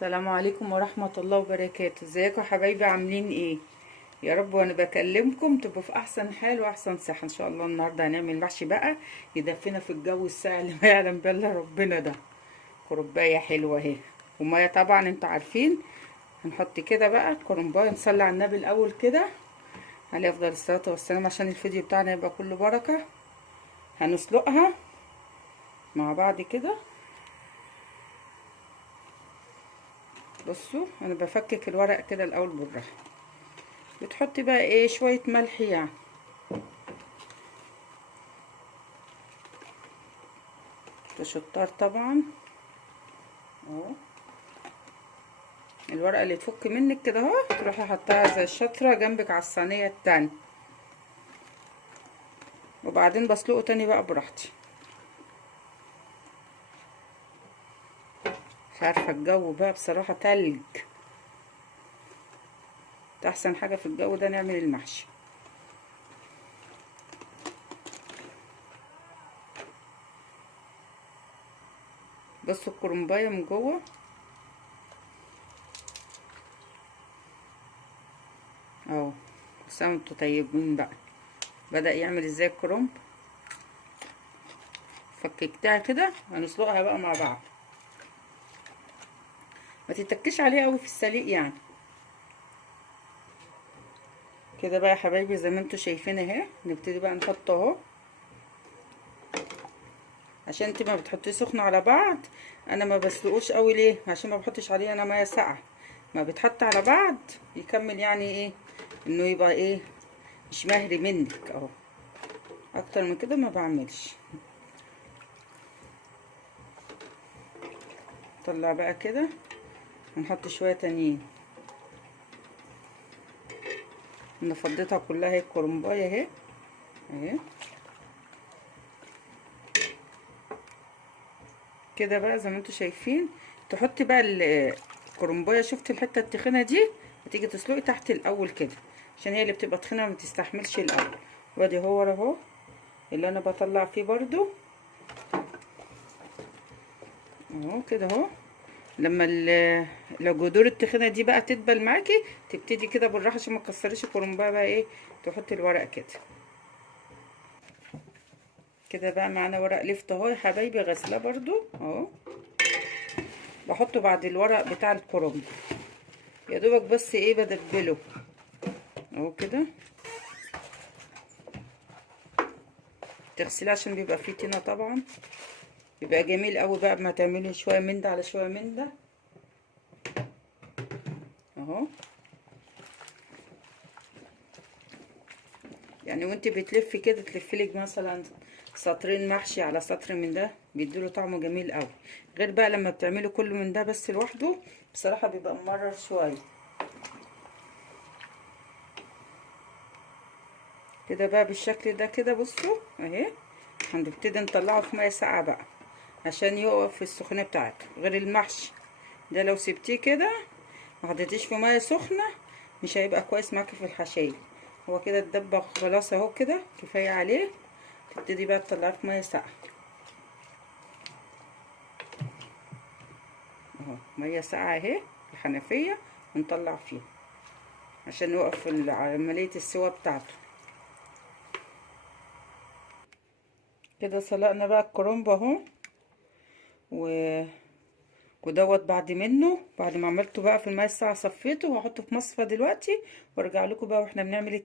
السلام عليكم ورحمة الله وبركاته. ازيكم يا حبايبي؟ عاملين ايه؟ يا رب وانا بكلمكم تبقوا في احسن حال واحسن صحة ان شاء الله. النهارده هنعمل محشي بقى يدفينا في الجو الساقع اللي ما يعلم بيه الا ربنا ده. كرنبايه حلوه اهي وميه طبعا انتوا عارفين. هنحط كده بقى الكرنبايه، نصلي على النبي الاول كده عليه افضل الصلاه والسلام عشان الفيديو بتاعنا يبقى كله بركه. هنسلقها مع بعض كده. بصوا انا بفكك الورق كده الاول بالراحه. بتحطي بقى ايه شويه ملح يعني، شطار طبعا اهو. الورقه اللي تفك منك كده اهو تروحي حطها زي الشطره جنبك على الصينيه التانية، وبعدين بسلقه تاني بقى براحتي. مش عارفه الجو بقى بصراحه تلج، ده احسن حاجه في الجو ده نعمل المحشي. بصوا الكرنبايه من جوه اهو. بس انتوا طيبين بقى، بدأ يعمل ازاي الكرنب. فككتها كده هنسلقها بقى مع بعض، ما تتكيش عليها قوي في السليق يعني. كده بقى يا حبايبي زي ما انتوا شايفين اهي. نبتدي بقى نحط اهو، عشان انت ما بتحطيه سخن على بعض. انا ما بسلقوش قوي ليه؟ عشان ما بحطش عليه انا ميه ساقعه. ما بيتحط على بعض يكمل يعني ايه، انه يبقى ايه مش مهري منك اهو. اكتر من كده ما بعملش. طلع بقى كده ونحط شويه تانيين. انا فضيتها كلها اهي الكرنبايه اهي اهي. كده بقى زي ما انتوا شايفين. تحطي بقى الكرنبايه، شفت الحته التخينه دي هتيجي تسلقي تحت الاول كده، عشان هي اللي بتبقى تخينه ما تستحملش الاول. وادي هو اهو اللي انا بطلع فيه برضو اهو كده اهو. لما الجذور التخينه دي بقى تدبل معاكي تبتدي كده بالراحه عشان ما تكسريش الكرنبايه بقى ايه. تحطي الورق كده. كده بقى معانا ورق لفت اهو يا حبايبي، غسلاه برضو اهو. بحطه بعد الورق بتاع الكرنب يا دوبك، بس ايه بدبله اهو كده. تغسليه عشان بيبقى فيه طينه طبعا. بيبقى جميل قوي بقى ما تعملي شويه من ده على شويه من ده اهو. يعني وانت بتلفي كده تلفي لك مثلا سطرين محشي على سطر من ده، بيديله طعمه جميل قوي. غير بقى لما بتعملي كله من ده بس لوحده بصراحه بيبقى ممرر شويه. كده بقى بالشكل ده كده بصوا اهي. هنبتدي نطلعه في ميه ساقعه بقى عشان يقف في السخونه بتاعته. غير المحشي ده لو سبتيه كده ما حطيتيش في ميه سخنه مش هيبقى كويس معاكي في الحشايه. هو كده اتدبغ خلاص اهو كده كفايه عليه. تبتدي بقى تطلعيه في ميه ساقعه اهو. ميه ساقعه اهي الحنفيه ونطلع فيها عشان يوقف في عمليه السوا بتاعته. كده سلقنا بقى الكرنب اهو ودوت بعد منه. بعد ما عملته بقى في الميه الساقعه صفيته وهحطه في مصفى دلوقتي وارجع لكم بقى واحنا بنعمل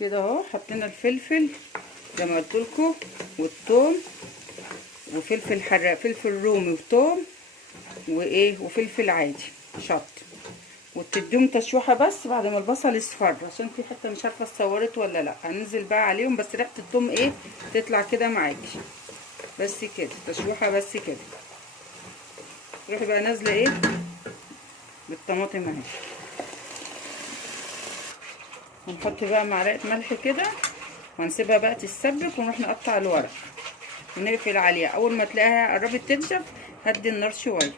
كده اهو. حطينا الفلفل زي ما قلت لكم والثوم وفلفل حراق، فلفل رومي وثوم وايه وفلفل عادي شط، وتديهم تشويحه بس بعد ما البصل يصفر. عشان في حته مش عارفه اتصورت ولا لا. هننزل بقى عليهم بس ريحه الثوم ايه تطلع كده معاكي بس كده تشويحه بس كده. روحي بقى نازله ايه بالطماطم اهي. هنحط بقى معلقه ملح كده وهنسيبها بقى تتسبك ونروح نقطع الورق ونقفل عليها. اول ما تلاقيها قربت تنشف هدي النار شويه.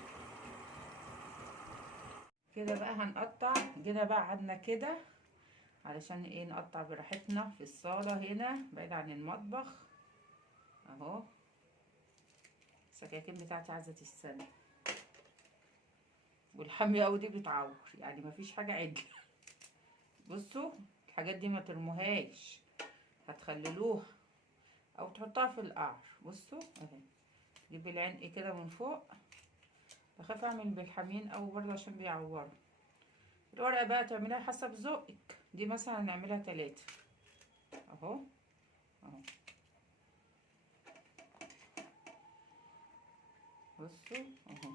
كده بقى هنقطع. كده بقى قعدنا كده علشان ايه نقطع براحتنا في الصاله هنا بعيد عن المطبخ اهو. السكاكين بتاعتي عايزه تتسلق. والحامية قوي دي بتعور، يعني مفيش حاجة عدل. بصوا الحاجات دي ما ترموهاش، هتخللوها او تحطها في القعر. بصوا اهي، جيب العنق كده من فوق. بخاف اعمل بالحامين او برضه عشان بيعوروا. الورقة بقى تعملها حسب ذوقك، دي مثلا هنعملها 3 اهو اهو. بصوا اهو.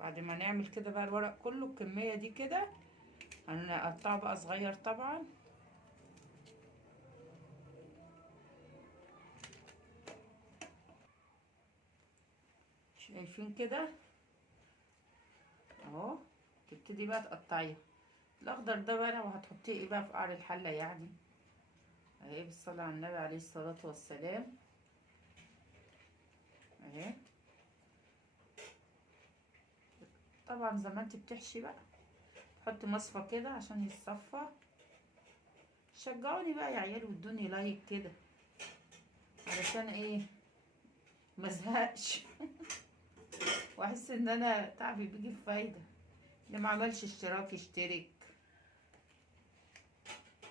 بعد ما نعمل كده بقى الورق كله الكمية دي كده، هنقطعه بقى صغير طبعا. شايفين كده اهو. تبتدي بقى تقطعيها. الاخضر ده بقى لو هتحطيه ايه بقى في قعر الحلة يعني. اهي بالصلاة على النبي عليه الصلاة والسلام اهي. طبعا زي ما انت بتحشي بقى، تحطي مصفى كده عشان يتصفى. شجعوني بقى يا عيال وادوني لايك كده، علشان ايه مزهقش. واحس ان انا تعبي بيجي في فايدة. اللي ما عملش اشتراك يشترك،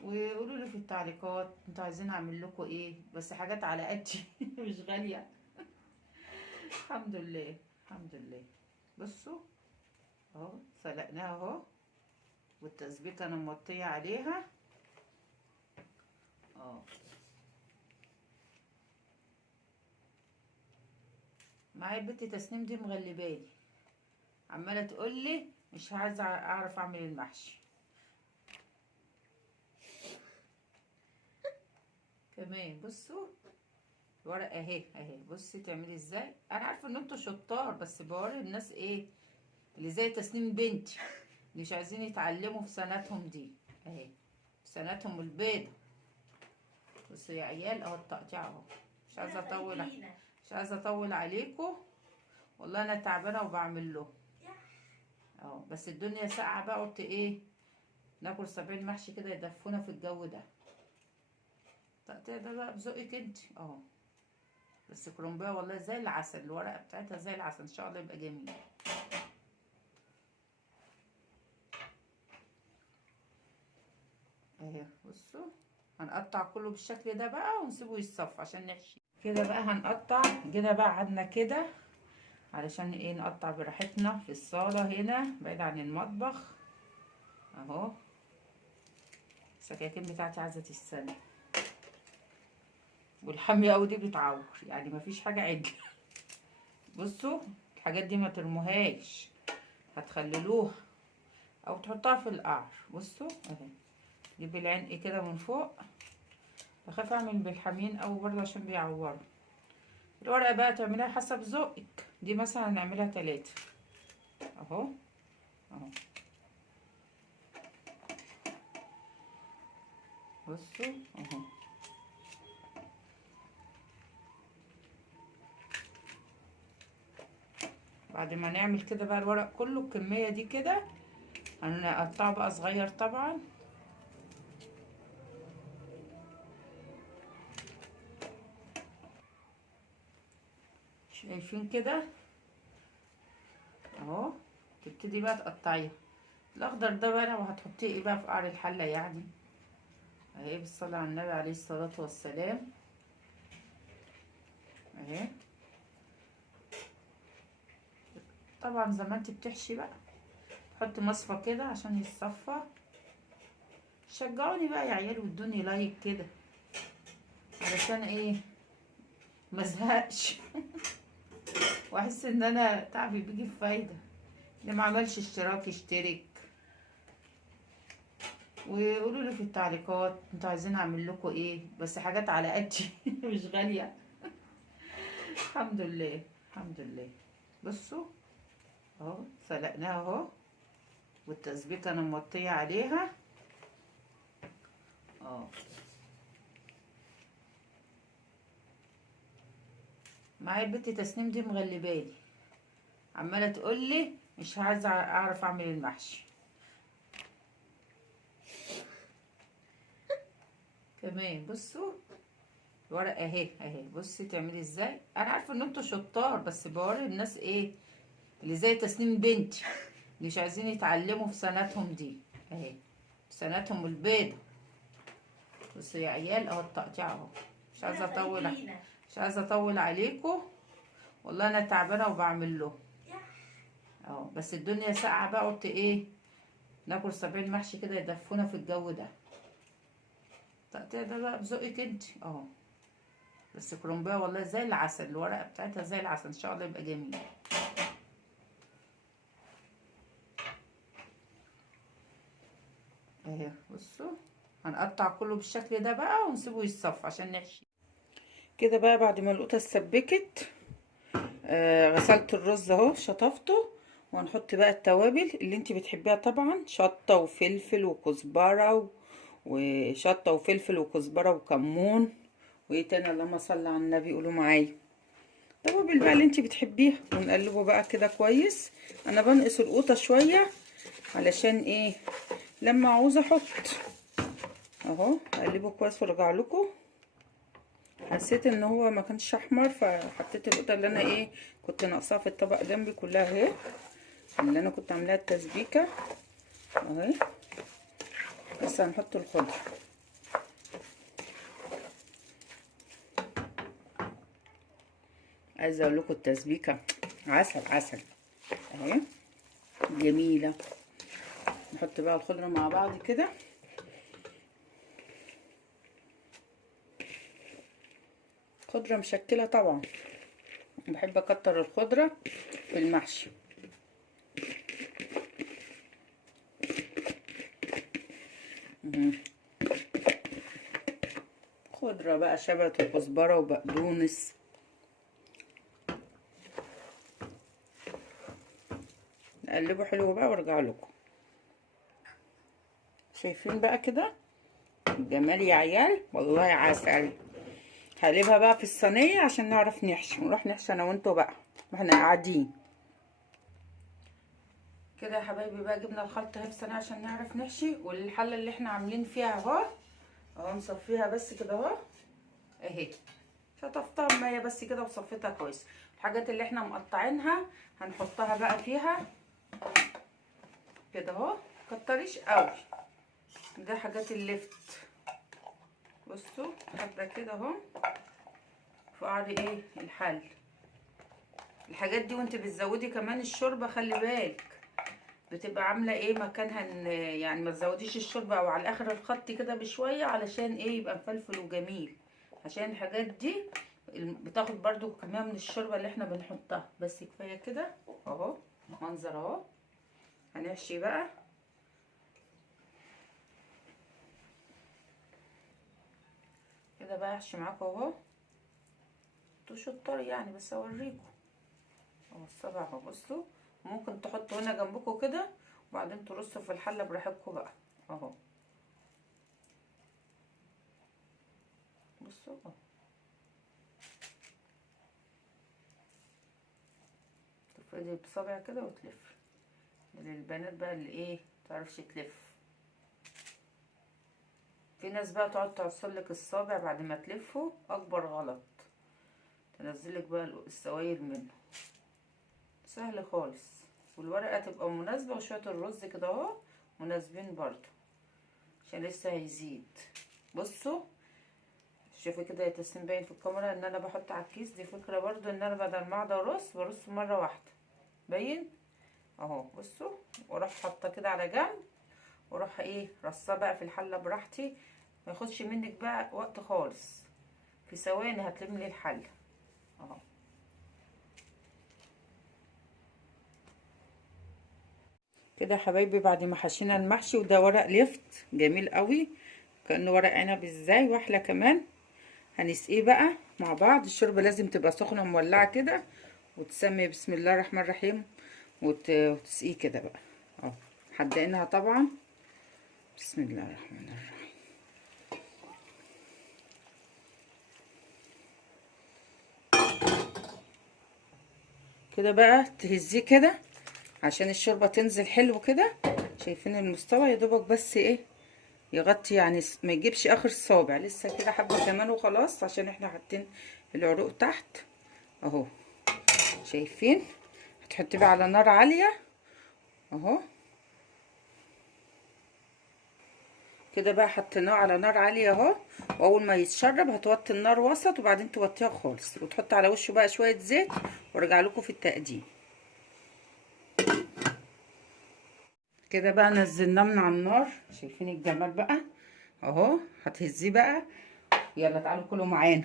وقولوا لي في التعليقات انتوا عايزين اعمل لكم ايه، بس حاجات على قدي. مش غالية. الحمد لله الحمد لله. بصوا اهو سلقناها اهو، والتسبيكه انا موطيه عليها اه. معايا البت تسنيم دي مغلبالي، عماله تقول لي مش عايزه اعرف اعمل المحشي كمان. بصوا الورق اهي اهي. بصي تعملي ازاي. انا عارفه ان انتوا شطار، بس بوري الناس ايه اللي زي تسنيم بنتي، اللي مش عايزين يتعلموا في سنتهم دي اهي، في سنتهم البيضة. بصوا يا عيال اهو التقطيع اهو. مش عايزه اطول، مش عايزه اطول عليكم. والله انا تعبانه وبعمل له اهو. بس الدنيا ساقعه بقى، قلت ايه ناكل 70 محشي كده يدفونا في الجو ده. التقطيع ده بقى بذوقك انت اهو. بس كرومبيه والله زي العسل، الورقه بتاعتها زي العسل، ان شاء الله يبقى جميل اهي. بصوا هنقطع كله بالشكل ده بقى ونسيبه يتصفى عشان نحشي كده بقى. هنقطع كده بقى، قعدنا كده علشان ايه نقطع براحتنا في الصالة هنا بعيد عن المطبخ اهو. السكاكين بتاعتي عايزة تتسلق، والحامية قوي دي بتعور، يعني مفيش حاجة عدل. بصوا الحاجات دي ما ترموهاش، هتخللوها او تحطها في القعر. بصوا اهي، جيب العنق كده من فوق. بخاف اعمل بالحامين او برضه عشان بيعوروا. الورقة بقى تعملها حسب ذوقك، دي مثلا هنعملها 3 اهو اهو. بصوا اهو. بعد ما نعمل كده بقى الورق كله الكمية دي كده، هنقطعه بقى صغير طبعا. شايفين كده اهو. تبتدي بقى تقطعيها. الاخضر ده بقى لو هتحطيه ايه بقى في قعر الحلة يعني. اهي بالصلاة على النبي عليه الصلاة والسلام اهي. طبعا زي ما انت بتحشي بقى، تحطي مصفى كده عشان يتصفى. شجعوني بقى يا عيال وادوني لايك كده، علشان ايه مزهقش. واحس ان انا تعبي بيجي في فايدة. اللي ما عملش اشتراك يشترك، وقولوا لي في التعليقات انتوا عايزين اعمل لكم ايه، بس حاجات على قدي. مش غالية. الحمد لله الحمد لله. بصوا اهو سلقناها اهو، والتسبيكه انا موطيه عليها اه. معايا البت تسنيم دي مغلبالي، عماله تقول لي مش عايزه اعرف اعمل المحشي كمان. بصوا الورق اهي اهي، بصي تعملي ازاي. انا عارفه ان انتوا شطار، بس بوري الناس ايه اللي زي تسنيم بنتي اللي مش عايزين يتعلموا في سنتهم دي اهي، سنتهم البيضة. بصوا يا عيال اهو التقطيع اهو. مش عايزه اطول، مش عايزه اطول عليكم، والله انا تعبانه وبعمل له اهو. بس الدنيا ساقعه بقى، قلت ايه ناكل 70 محشي كده يدفونا في الجو ده. التقطيع ده بقى بذوقك انت اهو. بس كرومبيه والله زي العسل، الورقه بتاعتها زي العسل، ان شاء الله يبقى جميل اهي. بصوا هنقطع كله بالشكل ده بقى ونسيبه يتصفى عشان نحشي كده بقى. بعد ما القوطه اتسبكت غسلت الرز اهو، شطفته، وهنحط بقى التوابل اللي انت بتحبيها طبعا، شطه وفلفل وكزبره وشطه وفلفل وكزبره وكمون، وايه تاني اللهم صل على النبي قولوا معايا، التوابل بقى اللي انت بتحبيها. ونقلبه بقى كده كويس. انا بنقص القوطه شويه علشان ايه لما عاوزه احط اهو. اقلبه كويس وارجع لكم. حسيت ان هو ما كانش احمر، فحطيت القطه اللي انا ايه كنت ناقصاها في الطبق جنبي كلها اهي، اللي انا كنت عاملاها التسبيكه اهي. بس هنحط الخضره. عايزه اقول لكم التسبيكه عسل عسل اهي، جميله. نحط بقى الخضره مع بعض كده. خضره مشكله طبعا، بحب اكتر الخضره في المحشي. خضره بقى شبت وكزبره وبقدونس. نقلبه حلو بقى وارجع لكم. شايفين بقى كده الجمال يا عيال، والله عسل. هقلبها بقى في الصينيه عشان نعرف نحشي، ونروح نحشي انا وانتوا بقى واحنا قاعدين كده يا حبايبي. بقى جبنا الخلطه اهي في الصينيه عشان نعرف نحشي. والحله اللي احنا عاملين فيها اهو نصفيها بس كده اهو اهي. شطفتها بميه بس كده وصفيتها كويس. الحاجات اللي احنا مقطعينها هنحطها بقى فيها كده اهو، مكتريش قوي. ده حاجات اللفت، بصوا حبه كده اهو في قعر ايه الحل. الحاجات دي وانت بتزودي كمان الشوربه خلي بالك بتبقى عامله ايه مكانها، يعني ما تزوديش الشوربه او على اخر الخط كده بشويه، علشان ايه يبقى مفلفل وجميل. عشان الحاجات دي بتاخد برضو كميه من الشوربه اللي احنا بنحطها. بس كفايه كده اهو، منظر اهو. هنحشي بقى كده بقى. احشي معاكم اهو، انتوا شطار يعني، بس اوريكم اهو الصبع اهو. بصوا ممكن تحطوا هنا جنبكم كده وبعدين ترصوا في الحله براحتكم بقى اهو. بصوا اهو، تفردي بصابع كده وتلف. للبنات بقى اللي ايه متعرفش تلف. في ناس بقى تقعد تعصلك الصابع بعد ما تلفه، اكبر غلط. تنزلك بقى السوائل منه. سهل خالص. والورقه تبقى مناسبه، وشويه الرز كده اهو مناسبين برضو عشان لسه هيزيد. بصوا شوفي كده يا تسنيم باين في الكاميرا ان انا بحط على الكيس. دي فكره برضو ان انا بدل ما اقعد برص مره واحده باين اهو. بصوا واروح حاطه كده على جنب، واروح ايه رصاه بقى في الحله براحتي. ما ياخدش منك بقى وقت خالص، في ثواني هتلم لي الحله اهو. كده يا حبايبي بعد ما حشينا المحشي، وده ورق لفت جميل قوي كأنه ورق عنب ازاي، واحلى كمان. هنسقيه بقى مع بعض. الشوربه لازم تبقى سخنه مولعه كده، وتسمي بسم الله الرحمن الرحيم وتسقيه كده بقى اهو. حدقناها طبعا. بسم الله الرحمن الرحيم كده بقى. تهزيه كده عشان الشوربه تنزل حلو كده. شايفين المستوى يا دوبك بس ايه يغطي يعني ما يجيبش اخر الصابع، لسه كده حبه كمان وخلاص، عشان احنا حاطين العروق تحت اهو. شايفين؟ هتحطي بقى على نار عاليه اهو كده بقى. حطيناه على نار عاليه اهو، واول ما يتشرب هتوطي النار وسط، وبعدين توطيها خالص وتحط على وشه بقى شويه زيت، وارجع لكم في التقديم. كده بقى نزلناه من على النار. شايفين الجمال بقى اهو؟ هتهزيه بقى. يلا تعالوا كلوا معانا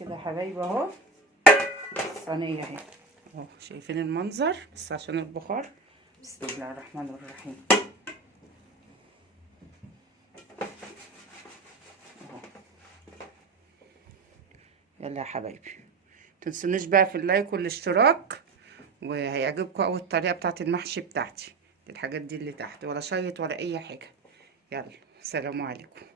كده يا حبايبي اهو. الصينيه اهي اهو، شايفين المنظر؟ بس عشان البخار. بسم الله الرحمن الرحيم اهو. يلا يا حبايبي، متنسونوش بقى في اللايك والاشتراك، وهيعجبكم قوي الطريقه بتاعت المحشي بتاعتي. الحاجات دي اللي تحت ولا شيط ولا اي حاجه. يلا سلام عليكم.